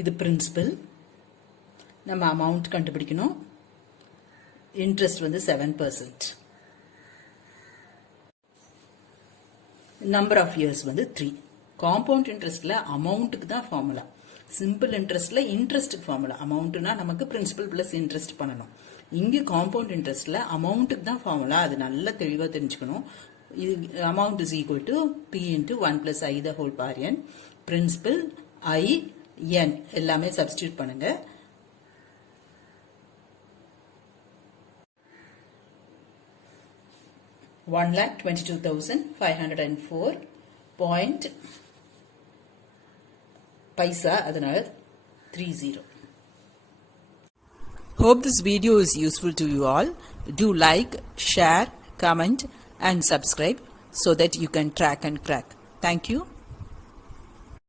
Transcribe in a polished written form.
இது பிரின்சிபல். நம்ம அமௌண்ட் கண்டுபிடிக்கணும். இன்ட்ரெஸ்ட் வந்து 7%. நம்பர் ஆஃப் இயர்ஸ் வந்து 3. காம்பவுண்ட் இன்ட்ரெஸ்ட்ல அமௌண்ட்டுக்கு தான் ஃபார்முலா. சிம்பிள் இன்ட்ரெஸ்ட்ல இன்ட்ரெஸ்ட்டுக்கு ஃபார்முலா. அமௌண்ட்னா நமக்கு பிரின்சிபல் பிளஸ் இன்ட்ரெஸ்ட் பண்ணணும். இங்க காம்பவுண்ட் இன்ட்ரெஸ்ட்ல அமௌண்ட்டுக்கு தான் ஃபார்முலா. அது நல்லா தெளிவா தெரிஞ்சுக்கணும். Amount is equal to P into 1 plus I the whole power n. Principal I n எல்லாமே substitute பண்ணுங்க. $1,22,504 பைசா, அதனால 30. Hope this video is useful to you all. Do like, share, comment and subscribe so that you can track and crack. Thank you.